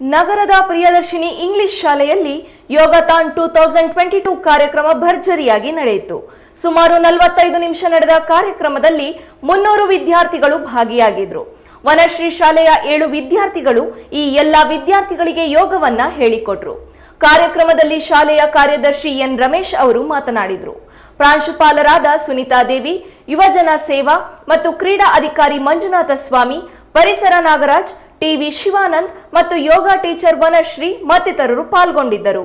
ನಗರದ ಪ್ರಿಯದರ್ಶಿನಿ ಇಂಗ್ಲಿಷ್ ಶಾಲೆಯಲ್ಲಿ Yogathon two thousand twenty two ಕಾರ್ಯಕ್ರಮ ಭರ್ಜರಿಯಾಗಿ ನಡೆಯಿತು. ಸುಮಾರು ನಲವತ್ತೈದು ನಿಮಿಷ ನಡೆದ ಕಾರ್ಯಕ್ರಮದಲ್ಲಿ ಮುನ್ನೂರು ವಿದ್ಯಾರ್ಥಿಗಳು ಭಾಗಿಯಾಗಿದ್ರು. ವನಶ್ರೀ ಶಾಲೆಯ ಏಳು ವಿದ್ಯಾರ್ಥಿಗಳು ಈ ಎಲ್ಲ ವಿದ್ಯಾರ್ಥಿಗಳಿಗೆ ಯೋಗವನ್ನ ಹೇಳಿಕೊಟ್ರು. ಕಾರ್ಯಕ್ರಮದಲ್ಲಿ ಶಾಲೆಯ ಕಾರ್ಯದರ್ಶಿ ಎನ್ ರಮೇಶ್ ಅವರು ಮಾತನಾಡಿದರು. ಪ್ರಾಂಶುಪಾಲರಾದ ಸುನಿತಾ ದೇವಿ, ಯುವಜನ ಸೇವಾ ಮತ್ತು ಕ್ರೀಡಾ ಅಧಿಕಾರಿ ಮಂಜುನಾಥ ಸ್ವಾಮಿ, ಪರಿಸರ ನಾಗರಾಜ್ ಟಿವಿ ಶಿವಾನಂದ್ ಮತ್ತು ಯೋಗ ಟೀಚರ್ ವನಶ್ರೀ ಮತ್ತಿತರರು ಪಾಲ್ಗೊಂಡಿದ್ದರು.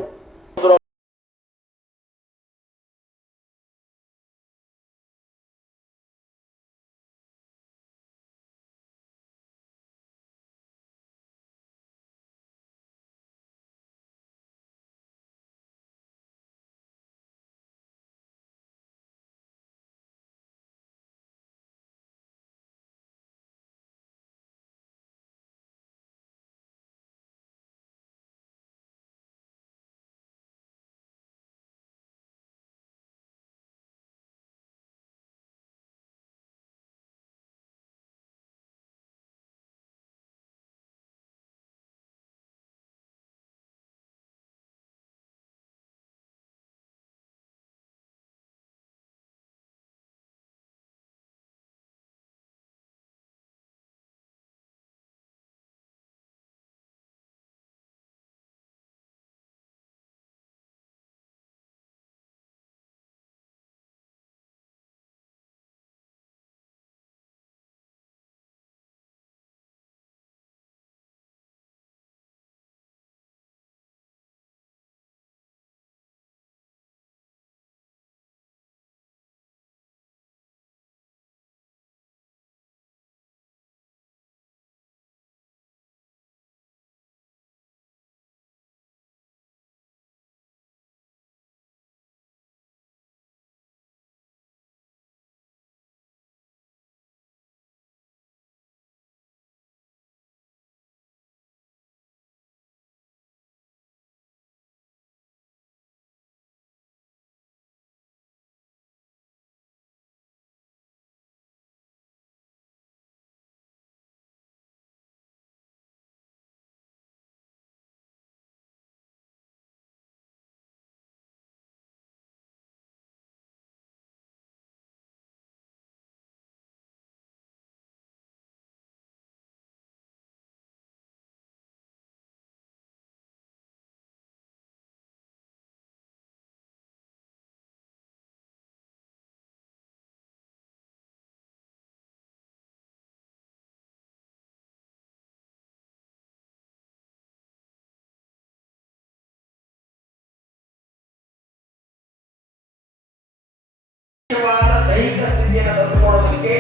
ದೈಹಿಕ ಸ್ಥಿತಿಯನ್ನು ತಂದುಕೊಳ್ಳೋದಕ್ಕೆ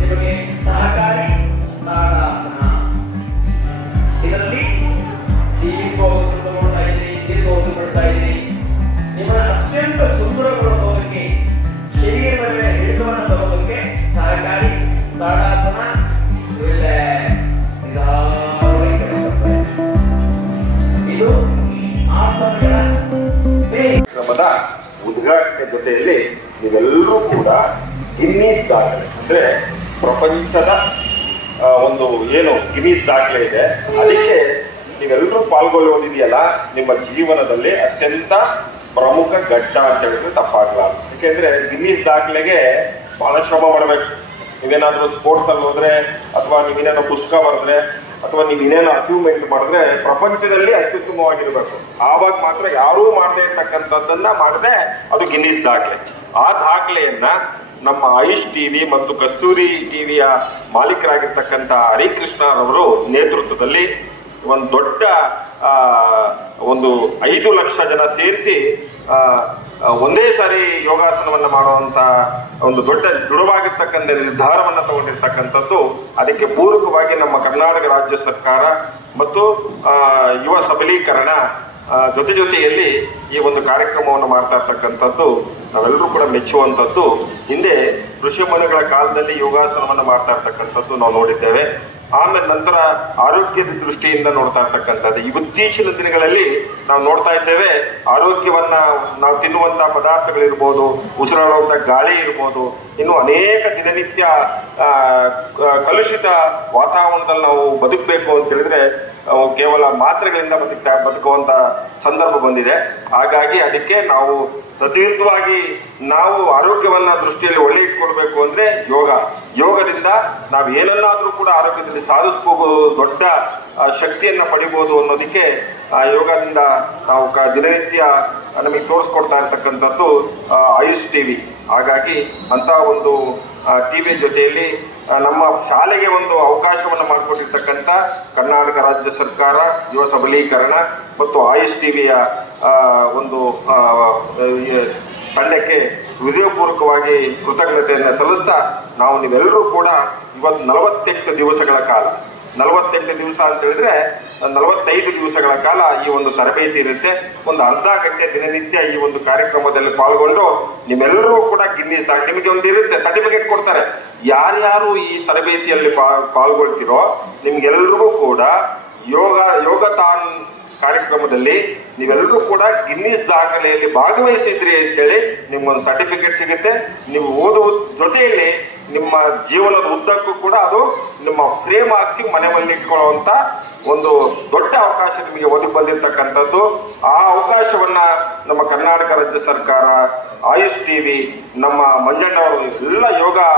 ನಿಮಗೆ ಸಹಕಾರಿ ಜೊತೆಯಲ್ಲಿ ನೀವೆಲ್ಲರೂ ಕೂಡ ಗಿನ್ನೀಸ್ ದಾಖಲೆ, ಅಂದ್ರೆ ಪ್ರಪಂಚದ ಒಂದು ಏನು ಗಿನ್ನೀಸ್ ದಾಖಲೆ ಇದೆ. ಅದಕ್ಕೆ ನೀವೆಲ್ಲರೂ ಪಾಲ್ಗೊಳ್ಳೋದಿದೆಯಲ್ಲ ನಿಮ್ಮ ಜೀವನದಲ್ಲಿ ಅತ್ಯಂತ ಪ್ರಮುಖ ಘಟ್ಟ ಅಂತ ಹೇಳಿದ್ರೆ ತಪ್ಪಾಗಲಾರದು ಯಾಕೆಂದ್ರೆ ಗಿನ್ನೀಸ್ ದಾಖಲೆಗೆ ಬಹಳ ಶ್ರಮ ಮಾಡಬೇಕು ನೀವೇನಾದರೂ ಸ್ಪೋರ್ಟ್ಸ್ ಅಲ್ಲಿ ಹೋದ್ರೆ ಅಥವಾ ನೀವೇನೇನೋ ಪುಸ್ತಕ ಬರೆದ್ರೆ ಅಥವಾ ನೀವು ಇನ್ನೇನು ಅಚೀವ್ಮೆಂಟ್ ಮಾಡಿದ್ರೆ ಪ್ರಪಂಚದಲ್ಲಿ ಅತ್ಯುತ್ತಮವಾಗಿರಬೇಕು. ಆವಾಗ ಮಾತ್ರ ಯಾರೂ ಮಾಡದೇ ಇರ್ತಕ್ಕಂಥದ್ದನ್ನ ಮಾಡದೆ ಅದು ಗಿನ್ನಿಸ್ ದಾಖಲೆ. ಆ ದಾಖಲೆಯನ್ನ ನಮ್ಮ ಆಯುಷ್ ಟಿವಿ ಮತ್ತು ಕಸ್ತೂರಿ ಟಿವಿಯ ಮಾಲೀಕರಾಗಿರ್ತಕ್ಕಂಥ ಹರಿಕೃಷ್ಣರವರು ನೇತೃತ್ವದಲ್ಲಿ ಒಂದು ದೊಡ್ಡ ಒಂದು ಐದು ಲಕ್ಷ ಜನ ಸೇರಿಸಿ ಒಂದೇ ಸಾರಿ ಯೋಗಾಸನವನ್ನು ಮಾಡುವಂತ ಒಂದು ದೊಡ್ಡ ದೃಢವಾಗಿರ್ತಕ್ಕಂಥ ನಿರ್ಧಾರವನ್ನು ತಗೊಂಡಿರ್ತಕ್ಕಂಥದ್ದು ಅದಕ್ಕೆ ಪೂರಕವಾಗಿ ನಮ್ಮ ಕರ್ನಾಟಕ ರಾಜ್ಯ ಸರ್ಕಾರ ಮತ್ತು ಯುವ ಸಬಲೀಕರಣ ಜೊತೆ ಜೊತೆಯಲ್ಲಿ ಈ ಒಂದು ಕಾರ್ಯಕ್ರಮವನ್ನು ಮಾಡ್ತಾ ಇರ್ತಕ್ಕಂಥದ್ದು ನಾವೆಲ್ಲರೂ ಕೂಡ ಮೆಚ್ಚುವಂಥದ್ದು. ಹಿಂದೆ ಋಷಿಮನುಗಳ ಕಾಲದಲ್ಲಿ ಯೋಗಾಸನವನ್ನು ಮಾಡ್ತಾ ಇರ್ತಕ್ಕಂಥದ್ದು ನಾವು ನೋಡಿದ್ದೇವೆ. ಆಮೇಲೆ ನಂತರ ಆರೋಗ್ಯದ ದೃಷ್ಟಿಯಿಂದ ನೋಡ್ತಾ ಇರ್ತಕ್ಕಂಥದ್ದು. ಇತ್ತೀಚಿನ ದಿನಗಳಲ್ಲಿ ನಾವು ನೋಡ್ತಾ ಇದ್ದೇವೆ, ಆರೋಗ್ಯವನ್ನ ನಾವು ತಿನ್ನುವಂತ ಪದಾರ್ಥಗಳಿರ್ಬೋದು ಉಸಿರಾಡುವಂತ ಗಾಳಿ ಇರ್ಬೋದು, ಇನ್ನು ಅನೇಕ ದಿನನಿತ್ಯ ಕಲುಷಿತ ವಾತಾವರಣದಲ್ಲಿ ನಾವು ಬದುಕಬೇಕು ಅಂತ ಹೇಳಿದ್ರೆ ಕೇವಲ ಮಾತ್ರೆಗಳಿಂದ ಬದುಕ್ತಾ ಬದುಕುವಂತ ಸಂದರ್ಭ ಬಂದಿದೆ. ಹಾಗಾಗಿ ಅದಕ್ಕೆ ನಾವು ಸತತವಾಗಿ ನಾವು ಆರೋಗ್ಯವನ್ನ ದೃಷ್ಟಿಯಲ್ಲಿ ಒಳ್ಳೆ ಇಟ್ಕೊಳ್ಬೇಕು ಅಂದ್ರೆ ಯೋಗ. ಯೋಗದಿಂದ ನಾವು ಏನನ್ನಾದ್ರೂ ಕೂಡ ಆರೋಗ್ಯದಲ್ಲಿ ಸಾಧಿಸಬಹುದು, ದೊಡ್ಡ ಶಕ್ತಿಯನ್ನ ಪಡಿಬಹುದು ಅನ್ನೋದಕ್ಕೆ, ಆ, ಯೋಗದಿಂದ ನಾವು ದಿನನಿತ್ಯ ನಮಗೆ ತೋರಿಸ್ಕೊಡ್ತಾ ಇರ್ತಕ್ಕಂಥದ್ದು ಆಯುಷ್ ಟಿವಿ ಹಾಗಾಗಿ ಅಂತ ಒಂದು ಟಿವಿ ಜೊತೆಯಲ್ಲಿ ನಮ್ಮ ಶಾಲೆಗೆ ಒಂದು ಅವಕಾಶವನ್ನು ಮಾಡಿಕೊಟ್ಟಿರ್ತಕ್ಕಂಥ ಕರ್ನಾಟಕ ರಾಜ್ಯ ಸರ್ಕಾರ ಯುವ ಸಬಲೀಕರಣ ಮತ್ತು ಆಯುಷ್ ಟಿವಿಯ ಒಂದು ಆ, ಈ ತಂಡಕ್ಕೆ ಹೃದಯಪೂರ್ವಕವಾಗಿ ಕೃತಜ್ಞತೆಯನ್ನು ಸಲ್ಲಿಸ್ತಾ ನಾವು ನೀವೆಲ್ಲರೂ ಕೂಡ ಇವತ್ತು ನಲವತ್ತೆಂಟು ದಿವಸಗಳ ಕಾಲ ನಲವತ್ತೆಂಟು ದಿವಸ ಅಂತ ಹೇಳಿದ್ರೆ, ನಲವತ್ತೈದು ದಿವಸಗಳ ಕಾಲ ಈ ಒಂದು ತರಬೇತಿ ಇರುತ್ತೆ. ಒಂದು ಅರ್ಧ ಗಂಟೆ ದಿನನಿತ್ಯ ಈ ಒಂದು ಕಾರ್ಯಕ್ರಮದಲ್ಲಿ ಪಾಲ್ಗೊಂಡು ನಿಮ್ಮೆಲ್ಲರೂ ಕೂಡ ಗಿನ್ನಿ ನಿಮಗೆ ಒಂದು ಇರುತ್ತೆ, ಸರ್ಟಿಫಿಕೇಟ್ ಕೊಡ್ತಾರೆ. ಯಾರ್ಯಾರು ಈ ತರಬೇತಿಯಲ್ಲಿ ಪಾಲ್ಗೊಳ್ತಿರೋ, ನಿಮ್ಗೆಲ್ರಿಗೂ ಕೂಡ ಯೋಗ ಯೋಗ ತಾನ್ ಕಾರ್ಯಕ್ರಮದಲ್ಲಿ ನೀವೆಲ್ಲರೂ ಕೂಡ ಗಿನ್ನಿಸ್ ದಾಖಲೆಯಲ್ಲಿ ಭಾಗವಹಿಸಿದ್ರಿ ಅಂತೇಳಿ ನಿಮ್ಗೊಂದು ಸರ್ಟಿಫಿಕೇಟ್ ಸಿಗುತ್ತೆ. ನೀವು ಓದುವ ಜೊತೆಯಲ್ಲಿ ನಿಮ್ಮ ಜೀವನದ ಉದ್ದಕ್ಕೂ ಕೂಡ ಅದು ನಿಮ್ಮ ಫ್ರೇಮ್ ಹಾಕಿ ಮನೆ ಇಟ್ಕೊಳ್ಳುವಂತ ಒಂದು ದೊಡ್ಡ ಅವಕಾಶ ನಿಮಗೆ ಒದಗಿ ಬಂದಿರತಕ್ಕಂಥದ್ದು. ಆ ಅವಕಾಶವನ್ನ ನಮ್ಮ ಕರ್ನಾಟಕ ರಾಜ್ಯ ಸರ್ಕಾರ, ಆಯುಷ್ ಟಿವಿ ನಮ್ಮ ಮಂಜಣ್ಣವರು ಎಲ್ಲ ಯೋಗ